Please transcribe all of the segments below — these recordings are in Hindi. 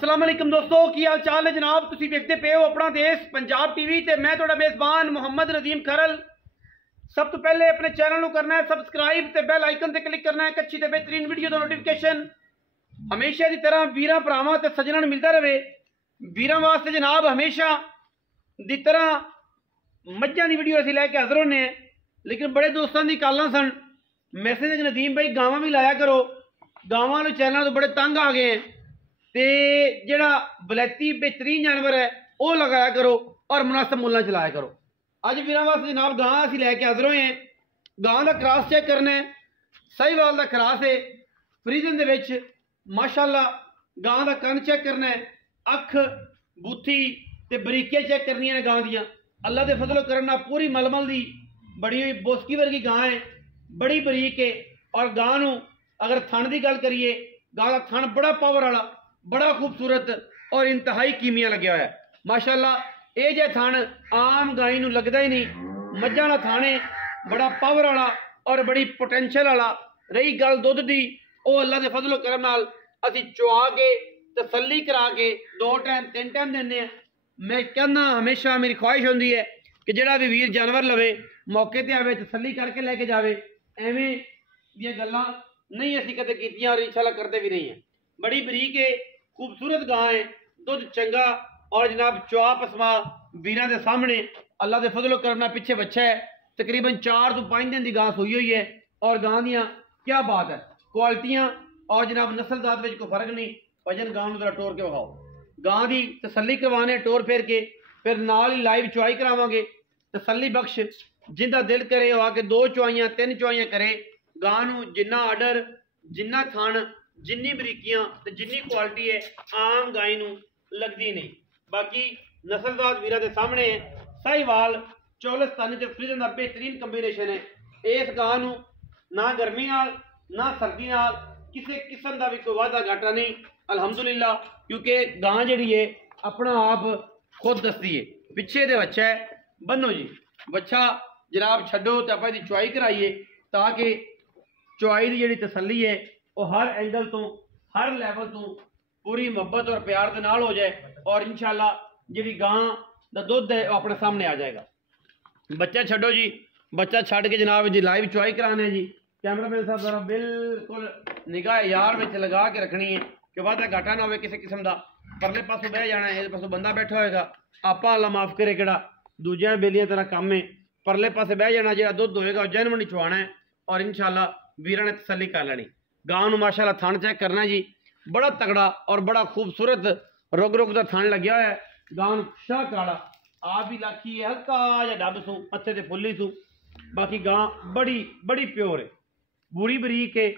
अस्सलाम वालेकुम दोस्तों, की हाल चाल है जनाब। तुसी देखते पे हो अपना देश पंजाब टीवी ते मैं तुहाडा मेज़बान मुहम्मद नदीम खरल। सब तो पहले अपने चैनल को करना है सबसक्राइब ते बेल आइकन ते क्लिक करना है एक अच्छी ते बेहतरीन वीडियो का नोटिफिकेशन हमेशा की तरह वीरां भरावां ते सज्जनां नूं मिलता रहे। वीरां वास्ते जनाब हमेशा दी तरह मज्झां दी वीडियो असीं लैके हाज़र होने, लेकिन बड़े दोस्तां दी कालां सन मैसेज नदीम भाई गावां भी लाया करो, गावां वाले चैनल तो बड़े तंग आ गए हैं ते जेड़ा बलैती बेहतरीन जानवर है वह लगाया करो और मुनासिब मुल्लां चलाया करो। अज वीरां वास्ते जनाब गां असीं लैके हाज़र होए हैं। गां का क्रॉस चेक करना है, साहिवाल का क्रॉस है फ्रीजन दे विच माशाअल्लाह। गां का कन चेक करना है, अख बूथी ते बरीकियां चेक करनियां ने गां दियां। अल्लाह के फजलो करना पूरी मलमल दी बड़ी हुई बोसकी वर्गी गां है, बड़ी बरीक है। और गां नूं अगर थण की गल करिए, गां का थण बड़ा पावर वाला, बड़ा खूबसूरत और इंतहाई कीमिया लग्या हुआ है माशाअल्लाह। ये जे थण आम गाई नूं लगदा ही नहीं, मज्झां वाला थण है, बड़ा पावर वाला और बड़ी पोटेंशियल वाला। रही गल दुध दी, वो अल्लाह के फजलो करम नाल असीं चुआ के तसल्ली करा के 2 टाइम 3 टाइम देने हैं। मैं कहना हमेशा मेरी ख्वाहिश होंदी है कि जिहड़ा भी वीर जानवर लवे मौके ते आवे तसल्ली करके लैके जावे। एवें दियां गल्लां नहीं असीं कदे कीतियां और इंशाअल्लाह करते भी नहीं हैं। बड़ी बरीक है, खूबसूरत गां है, दुध चंगा और जनाब चुआ पसमा वीरां दे सामने अल्लाह के फजलो करना। पिछे बच्चा है, तकरीबन 4 तो 5 दिन की गां सोई हुई है और गां दियां क्या बात है, क्वालिटियां और जनाब नस्ल जात में कोई फर्क नहीं। वजन गां जरा टोर के विखाओ, गां की तसल्ली करवाने टोर फेर के, फिर नाल ही लाइव चुआई करावांगे तसल्ली बख्श। जिंदा दिल करे वो आके 2 चुआइयां 3 चुआइयां करे। गां नूं जिन्ना आर्डर, जिन्ना थण, जिन्नी बरीकियां ते जिन्नी क्वालिटी है आम गाय नूं लगदी नहीं। बाकी नस्लजात वीरां दे सामने है। साहिवाल चौलस्तानी ते फ्रीजन दा बेहतरीन कंबीनेशन है। इस गां नूं ना गर्मी नाल ना सर्दी नाल किसी किस्म का भी कोई वादा घाटा नहीं अल्हम्दुलिल्लाह, क्योंकि गां जिहड़ी है अपना आप खुद दसदी है। पिछे दे बच्चा है, बनो जी बच्चा जनाब छड्डो तो आप इसकी चुआई कराइए ताकि चुआई की जिहड़ी तसल्ली है वह हर एंगल तो हर लैवल तो पूरी मुहब्बत और प्यार के नाल हो जाए और इंशाअल्लाह जिहड़ी गां दा दुध है वह अपने सामने आ जाएगा। बच्चा छड्डो जी, बच्चा छड्ड के जनाब जी लाइव चुआई कराने जी। कैमरामैन साहब जरा बिल्कुल निगाह यार में लगा के रखनी है कि वादा घाटा ना हो किसी किस्म का। परले पासों बह जाना है, इस पासों बंदा बैठा होएगा, आपा अल्लाह माफ करे किहड़ा दूजियां बेलियां तरह काम है। परले पासे बह जाना, जिहड़ा दुध होएगा जेनवन चुआना है और इंशाअल्लाह वीरां ने तसल्ली कर लेनी। गां नूं माशाअल्लाह थण चेक करना जी, बड़ा तगड़ा और बड़ा खूबसूरत रुग रुग का थण लग्या हुआ है। गां नूं शाह काला आप भी लाखी है, हल्का जा डब सू मत्थे ते फुल्ली सू। बाकी गां बड़ी बड़ी प्योर है, बुरी बरीक है,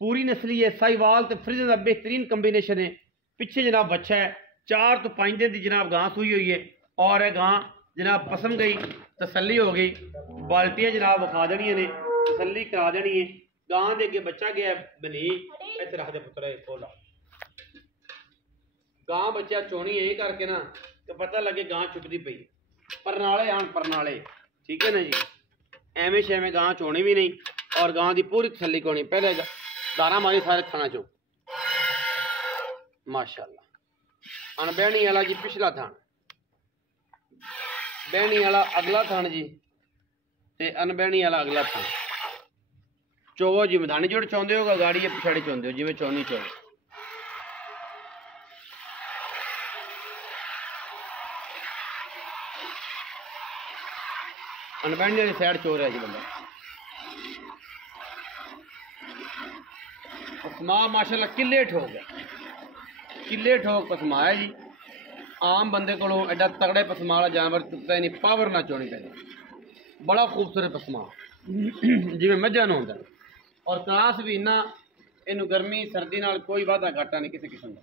पूरी नस्ली है। साहिवाल ते फ्रीजन का बेहतरीन कंबीनेशन है। पिछे जनाब बच्चा है, 4 तो 5 दिन की जनाब गां सूई हुई है और यह गां जनाब पसम गई, तसल्ली हो गई। बाल्टियां जनाब विखा देनियां ने, तसल्ली करा देनी है। गां दे अगे बच्चा गया बनी इत्थे रख दे पुत्रा खोला। गां बच्चा चोनी यही करके ना तो पता लगे गां चुकती पई। परनाले आन परनाले, ठीक है ना जी। एवें शेवें गां चोनी भी नहीं और गां की पूरी तसल्ली कोनी। पहले दाना मारी सारे थाना चो माशाअल्लाह। अनबहनी वाला जी पिछला थान, बहनी वाला अगला थान जी ते अनबहनी वाला अगला थान। चोवो जी मधानी जोड़ चाहते हो गाड़ी या पिछाड़ी चाहते हो, जिमें चौनी चो। अनबहनी वाली साइड चोर है जी बंदा। पसमा माशाल्लाह किले ठोक है, किले ठोक पसमा है जी। आम बंदे को एडा तगड़े पसमा वाला जानवर चुकता ही नहीं, पावर ना चोनी पैदी। बड़ा खूबसूरत पसमा जिमें मझा न होंदा और क्रॉस भी इन्ना, इनू गर्मी सर्दी नाल कोई वादा घाटा नहीं किसी किस्म का।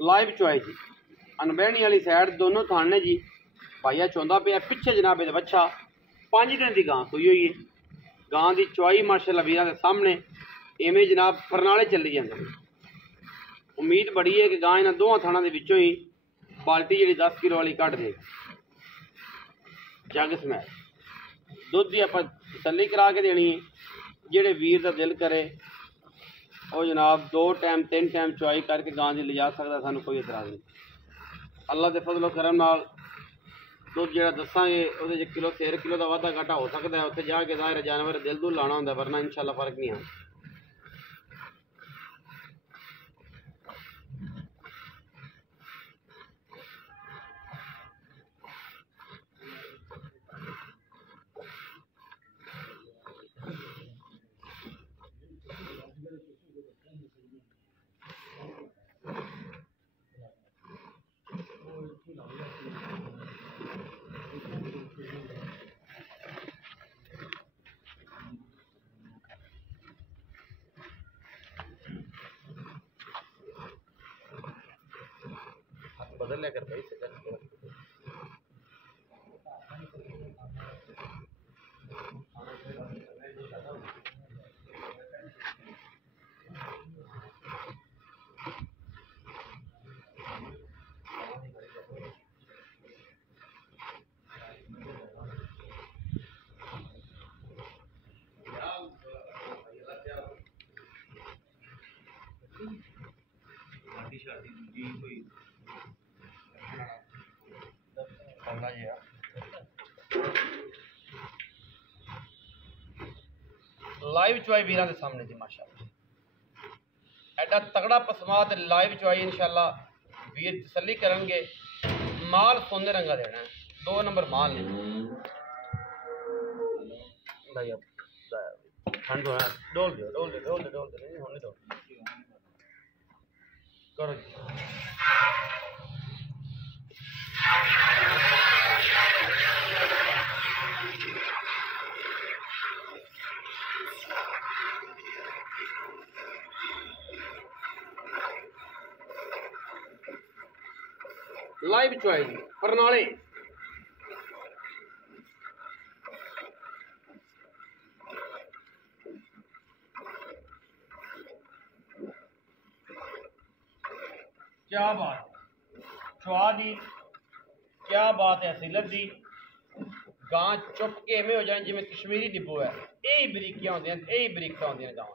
लाइव चुआई जी, अनबहनी वाली साइड दोनों थान ने जी। भाइया चौंदा पे पिछे जनाब बच्चा 5 दिन की गां सोई हुई है। गां की चुआई माशाअल्लाह वीरां दे सामने इवें जनाब फरनाले चली जांदे। उम्मीद बड़ी है कि गां इन्हां दोवां थाणां दे विचों ही बाल्टी जी 10 किलो वाली कट दे जग समैत दुध की आप तसल्ली करा के देनी है। जेड़े वीर का दिल करे वो जनाब 2 टाइम 3 टाइम चुआई करके गां की लिजा सकता, सानू कोई इतराज़ नहीं। अल्लाह के फजलो करम नाल दुध जो दसांगे वो किलो 1.5 किलो का वाधा घाटा हो सकता है। उत्थे जाके ज़ाहिर जानवर दिल दुल लाना होंदा, वरना इंशाअल्लाह फर्क नहीं आता। बदल लिया कर भाई से लाइव चुआई वीरां दे सामने जी माशाअल्लाह एडा तगड़ा पसमा ते लाइव चुआई इंशाअल्लाह वीर तसल्ली करनगे। माल सोने रंगा देना है, 2 नंबर माल भाई। अब ठंड होना डोल दो नहीं होने दो करो जी। लाइव चुआई बरनाले क्या बात चुआ दी, क्या बात है असीलत दी। गां चुप के इवें हो जाए जिवें कश्मीरी डिब्बो है। यही बरीकियां होंदियां, यही बरीकतां होंदियां गावां।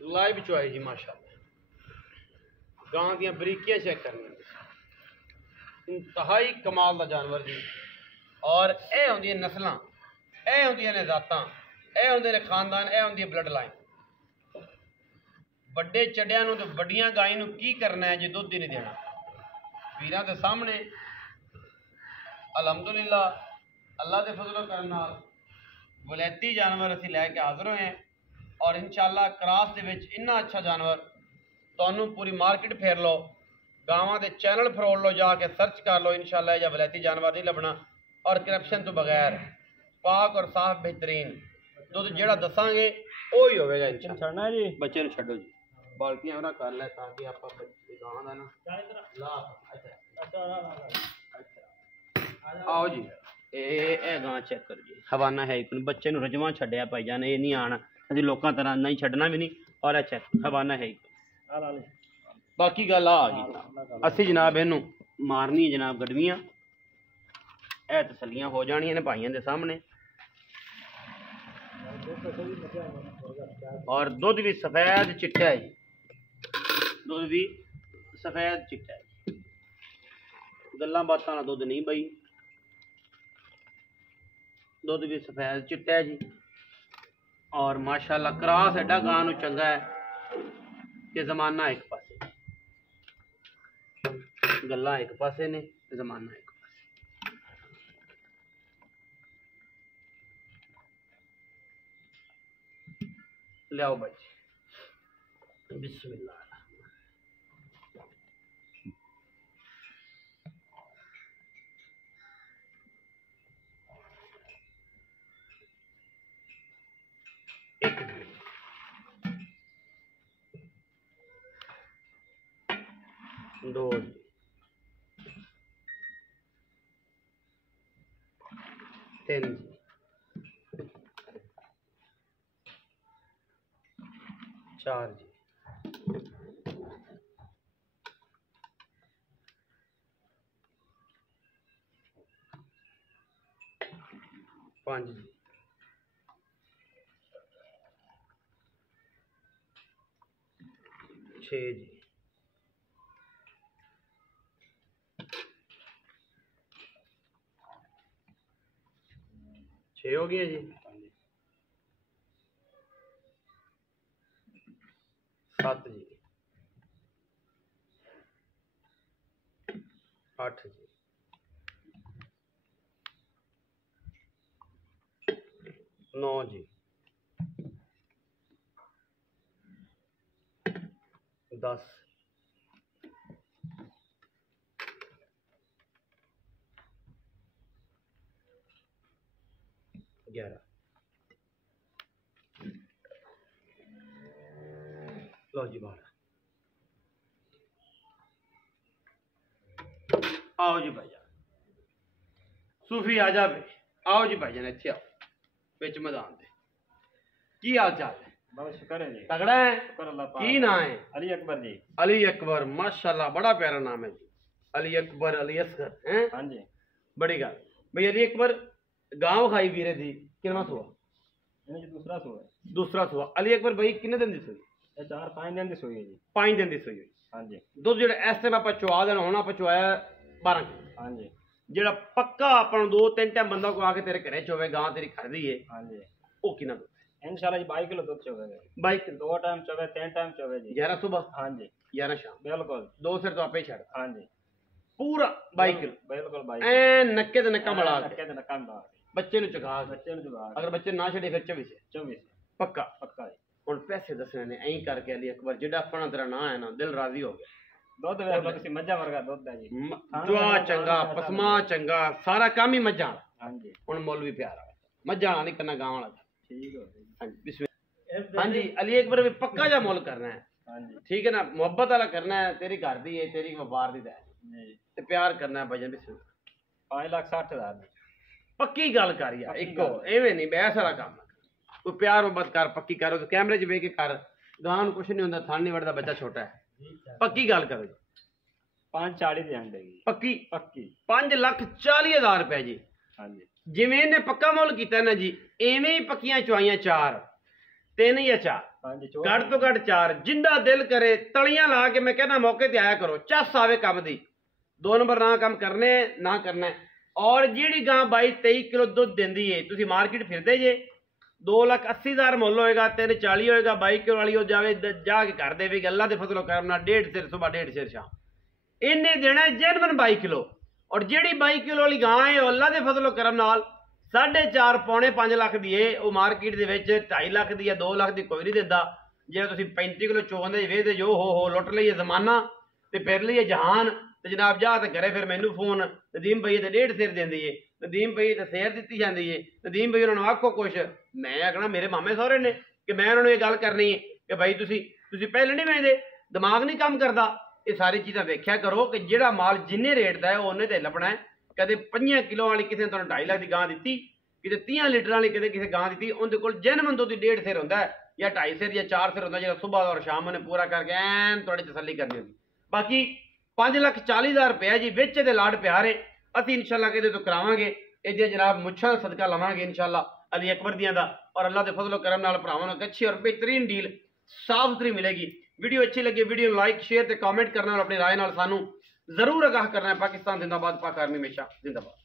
लाइव चुआई जी माशाअल्लाह। गां दी बरीकियां चेक करनी, इंतहाई कमाल का जानवर जी। और यह होंदियां नस्लां, यह होंदियां ने जातां, यह होंदे ने खानदान, यह होंदी ब्लड लाइन। बड़े चड्डियां नूं ते वड्डियां गाईं नूं की करना है जे दुध ही नहीं देना। वीरां दे सामने अलहमदुलिल्लाह अल्लाह के फजलो करम नाल वलैती जानवर असीं लैके हाज़र होए हैं। और इंशाअल्लाह क्रास दे विच इन्ना अच्छा जानवर तुहानू पूरी मार्केट फेर लो, गावां दे चैनल फरोल लो, जाके सर्च कर लो, इंशाअल्लाह यह वलैती जानवर नहीं लभना। और करप्शन तो बगैर पाक और साफ बेहतरीन दुध जेड़ा दसांगे वही होवेगा इंशाअल्लाह जी। बच्चे नूं छड्डो जी, बाल्टियां होना कर ले ताकि आपां गावां दा ना ला। आओ जी, ए गां चेक कर जी, हवाना है एक बच्चे नूं रजवा छड्डिया भाई जान, ये नहीं आना अभी लोगों तरह नहीं छड्डना भी नहीं। और अच्छा हवाना है बाकी गल आ गई। असी जनाब इनू मारनी जनाब गडवियां, ए तसलियां हो जानियां ने भाइयों के सामने। और दुध भी सफेद चिट्टा है, दुध भी सफेद चिट्टा है, गल्लां बातां ना दुध नहीं बई, दुध भी सफेद चिट्टा है जी। और माशाल्लाह क्रास एडा गां नूं चंगा है कि जमाना एक पासे, गल्लां एक पासे ने, जमाना एक पासे। लियाओ भाई बिस्मिल्लाह। एक दो तीन चार जी, पांच जी, छः जी, छः हो गया जी, सात जी, आठ जी, नौ जी, 10, 11, लो जी 12। आओ जी भाईजान, सूफी आ जा बे, आओ जी भाईजान इत्थे आओ बिच मैदान दे। की हाल चाल है? बहुत शुक्र है जी। तगड़ा है? शुक्र अल्लाह पाक। की नाम है? अली अकबर जी। अली अकबर, माशाल्लाह बड़ा प्यारा नाम है जी। अली अकबर, अली असगर हैं? हाँ जी। बड़ी गल भाई। अली अकबर गांव खाई वीरे दी कितना सुआ? जी दूसरा सो है। दूसरा सुआ। अली अकबर भाई कितने दिन दी सुई? ये 4-5 दिन दी सोई है जी। 5 दिन दी सुई हुई। हाँ जी। दुध जो इस टाइम आप चुआ देना होना, आप चुआया 12 किलो। हाँ जी। ਜਿਹੜਾ पक्का अपन 2-3 टाइम बंदा को आके तेरे घरे चोवे, गां तेरी खरीदी है, हाँ जी। वो कितना दुध? इंशाल्लाह जी 22 किलो दूध चोवेगा। 22 किलो। 2 टाइम चोवे, 3 टाइम चोवे जी। 11 सुबह, हाँ जी। 11 शाम, बिल्कुल। 2 सिर तो आपे ही छड़। हाँ जी। पूरा 22 किलो बिल्कुल 22। ਐ ਨੱਕੇ ਤੇ ਨੱਕਾ ਮਿਲਾ ਕੇ नक्के ते नक्का मिला के। ਬੱਚੇ ਨੂੰ ਚੁਕਾ ਕੇ, बच्चे ने जुगाड़। ਅਗਰ ਬੱਚੇ ਨਾ ਛੱਡੇ ਫਿਰ 24 24 ਪੱਕਾ। पक्का है। ਹੁਣ ਪੈਸੇ ਦੱਸਣੇ ਨੇ ਐਂ ਕਰਕੇ ਅਲੀ ਅਕਬਰ, ਜਿਹੜਾ ਆਪਣਾ ਤੇਰਾ ਨਾਂ ਹੈ ਨਾ, ਦਿਲ ਰਾਜ਼ੀ ਹੋ ਗਿਆ। ਦੁੱਧ ਵੇਖ ਲਓ ਤੁਸੀਂ, ਮੱਝਾਂ ਵਰਗਾ ਦੁੱਧ ਹੈ ਜੀ। ਜਵਾ ਚੰਗਾ, ਪਸਮਾ ਚੰਗਾ, ਸਾਰਾ ਕੰਮ ਹੀ ਮੱਝਾਂ ਵਾਲਾ। ਹਾਂਜੀ। ਹੁਣ ਮੁੱਲ ਵੀ ਪਿਆਰਾ, ਮੱਝਾਂ ਵਾਲਾ ਨਹੀਂ ਕਰਨਾ, ਗਾਂ ਵਾਲਾ। ਠੀਕ ਹੋ ਗਿਆ। ਹਾਂਜੀ ਬਿਸਮਿਲ੍ਲਾ। ਹਾਂਜੀ ਅਲੀ ਅਕਬਰ ਵੀ ਪੱਕਾ ਜਿਹਾ ਮੁੱਲ ਕਰਨਾ ਹੈ। ਹਾਂਜੀ। ਠੀਕ ਹੈ ਨਾ, ਮੁਹੱਬਤ ਵਾਲਾ ਕਰਨਾ ਹੈ। ਤੇਰੀ ਘਰ ਦੀ ਹੈ, ਤੇਰੀ ਵਪਾਰ ਦੀ ਹੈ ਜੀ। ਤੇ ਪਿਆਰ ਕਰਨਾ ਹੈ ਭਜਨ। ਬਿਸਮਿਲ੍ਲਾ। 5,60,000 ਦੀ ਪੱਕੀ ਗੱਲ ਕਰ ਯਾਰ, ਇੱਕੋ ਐਵੇਂ ਨਹੀਂ ਬੈਸ ਵਾਲਾ ਕੰਮ। ਕੋਈ ਪਿਆਰ ਮੁਹੱਬਤ ਕਰ, ਪੱਕੀ ਕਰੋ ਤੇ ਕੈਮਰੇ 'ਚ ਵੇਖ ਕੇ ਕਰ। ਗਾਂ ਨੂੰ ਕੁਛ ਨਹੀਂ ਹੁੰਦਾ, ਥਣ ਨਹੀਂ ਵੜਦਾ, ਬੱਚਾ ਛੋਟਾ ਹੈ। ਪੱਕੀ ਗੱਲ ਕਰੋ ਜੀ। 540 ਦੀ ਆਂਡੇਗੀ। ਪੱਕੀ ਪੱਕੀ। 5,40,000 ਰੁਪਏ ਜੀ। ਹਾਂਜੀ। ਜਿਵੇਂ ਇਹਨੇ ਪੱਕਾ ਮੁੱਲ ਕੀਤਾ ਨਾ ਜੀ, ਐਵੇਂ ਹੀ ਪੱਕੀਆਂ ਚੁਆਈਆਂ 4, 3 ਜਾਂ 4, ਹਾਂਜੀ। ਘੱਟ ਤੋਂ ਘੱਟ 4। ਜਿੰਦਾ ਦਿਲ ਕਰੇ ਤਲੀਆਂ ਲਾ ਕੇ, ਮੈਂ ਕਹਿੰਦਾ ਮੌਕੇ ਤੇ ਆਇਆ ਕਰੋ, ਚੱਸ ਆਵੇ ਕੰਮ ਦੀ। 2 ਨੰਬਰ ਨਾ ਕੰਮ ਕਰਨੇ ਨਾ ਕਰਨਾ। ਔਰ ਜਿਹੜੀ ਗਾਂ 22-23 ਕਿਲੋ ਦੁੱਧ ਦਿੰਦੀ ਏ, ਤੁਸੀਂ ਮਾਰਕੀਟ ਫਿਰਦੇ ਜੇ, 2,80,000 ਮੁੱਲ ਹੋਏਗਾ, 340 ਹੋਏਗਾ। 22 ਕਿਲੋ ਵਾਲੀ ਉਹ ਜਾਵੇ ਜਾ ਕੇ ਕਰ ਦੇਵੇਗੀ ਅੱਲਾ ਦੇ ਫਜ਼ਲ ਕਰਮ ਨਾਲ। 1.5 ਸਿਰ ਸੁਬਾ, 1.5 ਸਿਰ ਸ਼ਾਮ, ਇਹਨੇ ਦੇਣਾ ਜੈਨੂਇਨ 22 ਕਿਲੋ। ਔਰ ਜਿਹੜੀ 22 ਕਿਲੋ ਵਾਲੀ ਗਾਂ ਹੈ, ਉਹ ਅੱਲਾ ਦੇ ਫਜ਼ਲ ਕਰਮ ਨਾਲ 4.5 ਪੌਣੇ 5 ਲੱਖ ਦੀ ਏ। ਉਹ ਮਾਰਕੀਟ ਦੇ ਵਿੱਚ 2.5 ਲੱਖ ਦੀ ਜਾਂ 2 ਲੱਖ ਦੀ ਕੋਈ ਨਹੀਂ ਦਿੰਦਾ। ਜੇ ਤੁਸੀਂ 35 ਕਿਲੋ ਚੋਂਦੇ ਵੇਖਦੇ ਜੋ ਹੋ ਲੁੱਟ ਲਈਏ ਜ਼ਮਾਨਾ ਤੇ ਫਿਰ ਲਈਏ ਜਹਾਨ। ਤੇ ਜਨਾਬ ਜਾ ਤੇ ਕਰੇ ਫਿਰ ਮੈਨੂੰ ਫੋਨ, ਨਦੀਮ ਭਈ ਤੇ 1.5 ਸਿਰ ਦਿੰਦੀ ਏ, ਨਦੀਮ ਭਈ ਤੇ ਸਿਰ ਦਿੱਤੀ ਜਾਂਦੀ ਏ, ਨਦੀਮ ਭਈ ਉਹਨਾਂ ਨੂੰ ਆਖੋ ਕੁਛ। ਮੈਂ ਆਖਣਾ ਮੇਰੇ ਮਾਮੇ ਸਹੁਰੇ ਨੇ ਕਿ ਮੈਂ ਉਹਨਾਂ ਨੂੰ ਇਹ ਗੱਲ ਕਰਨੀ ਹੈ ਕਿ ਭਾਈ ਤੁਸੀਂ ਪਹਿਲੇ ਨਹੀਂ ਵੇਚਦੇ, ਦਿਮਾਗ ਨਹੀਂ ਕੰਮ ਕਰਦਾ। ਇਹ ਸਾਰੀ ਚੀਜ਼ਾਂ ਵੇਖਿਆ ਕਰੋ ਕਿ ਜਿਹੜਾ ਮਾਲ ਜਿੰਨੇ ਰੇਟ ਦਾ ਹੈ ਉਹਨੇ ਤੇ ਲੱਭਣਾ ਹੈ। ਕਦੇ 5 ਕਿਲੋ ਵਾਲੀ ਕਿਸੇ ਨੇ ਤੁਹਾਨੂੰ 2.5 ਲੱਖ ਦੀ ਗਾਂ ਦਿੱਤੀ, ਕਿਤੇ 30 ਲੀਟਰ ਵਾਲੀ ਕਿਤੇ ਕਿਸੇ ਗਾਂ ਦਿੱਤੀ, ਉਹਦੇ ਕੋਲ ਜੈਨੂਇਨ ਦੁੱਧ 1.5 ਸਿਰ ਹੁੰਦਾ ਜਾਂ 2.5 ਸਿਰ ਜਾਂ 4 ਸਿਰ ਹੁੰਦਾ, ਜਿਹੜਾ ਸੁਬਾਹ ਔਰ ਸ਼ਾਮ ਉਹਨੇ ਪੂਰਾ ਕਰਕੇ ਐਨ ਤੁਹਾਡੀ ਤਸੱਲੀ ਕਰਨੀ ਹੁੰਦੀ। ਬਾਕੀ 5,40,000 रुपया जी विच दे लाड़ प्यारे असी इंशाल्लाह किहदे तो करावांगे ये जनाब मुच्छां सदका लवांगे इंशाल्लाह अली अकबर दियां दा और अल्लाह दे फजलो करम नाल भरावां नूं अच्छी और बेहतरीन डील साफ सुथरी मिलेगी। वीडियो अच्छी लगी वीडियो लाइक शेयर ते कमेंट करना और अपनी राय नाल सानू जरूर आगाह करना है। पाकिस्तान जिंदाबाद, पाक आर्मी हमेशा जिंदाबाद।